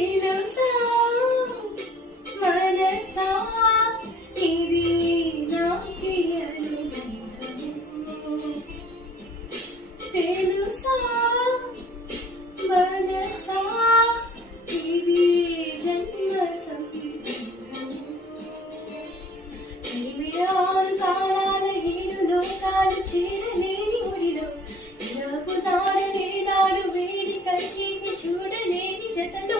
తెలుసా మనసా ఇది నాకి అనుబంధము తెలుసా మనసా ఇది జన్మ సంబంధము ఆరు కాలాల 7 లోకాలు చేరలేని ఒడిలో ఇలాపు సాడలేదాడు వేడి కట్టేసి చూడలేని జతలో